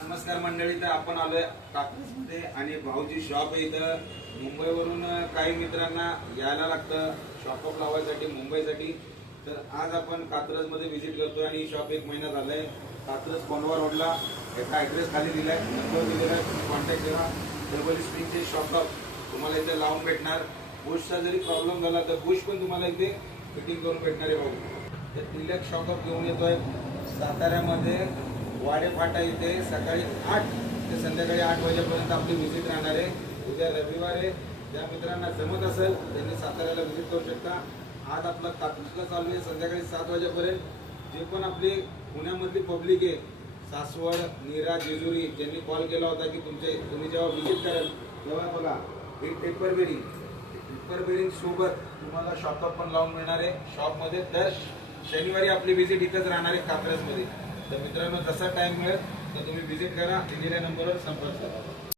नमस्कार मंडळी तर आपण आलोय कात्रजमध्ये आणि भाऊची शॉप आहे इथं. मुंबईवरून काही मित्रांना यायला लागतं. शॉपअप लावायसाठी मुंबईसाठी. तर आज आपण कात्रजमध्ये व्हिजिट करतोय आणि शॉप एक महिना झालाय. कात्रज कोंडवा रोडला एका ऍड्रेस खाली दिलाय. नंबर दिलेला आहे तुम्ही कॉन्टॅक्ट करा डबल स्प्रिंगचे शॉपअप तुम्हाला इथे लावून भेटणार. बुशचा जरी प्रॉब्लेम झाला तर बुश पण तुम्हाला इथे फिटिंग करून भेटणार आहे भाऊ तर तिलक शॉपअप घेऊन येतोय. साताऱ्यामध्ये वाडेफाटा इथे सकाळी आठ ते संध्याकाळी आठ वाजेपर्यंत आपली व्हिजिट राहणार आहे. उद्या रविवार आहे. ज्या मित्रांना जमत असेल त्यांनी साताऱ्याला व्हिजिट करू शकता. आज आपला कात्रजला चालू आहे. संध्याकाळी सात वाजेपर्यंत जे पण आपली पुण्यामधली पब्लिक आहे सासवड नीरा जेजुरी ज्यांनी कॉल केला होता की तुमचे तुम्ही जेव्हा व्हिजिट कराल तेव्हा बघा ही पेपर बेरिंग पेपर बेरिंग सोबत तुम्हाला शॉपअप पण लावून मिळणार आहे. शॉपमध्ये दर शनिवारी आपली व्हिजिट इथंच राहणार आहे कात्रजमध्ये. तर मित्रांनो जसा टाइम मिळेल तर तुम्ही व्हिजिट करा. दिलेल्या नंबरवर संपर्क करा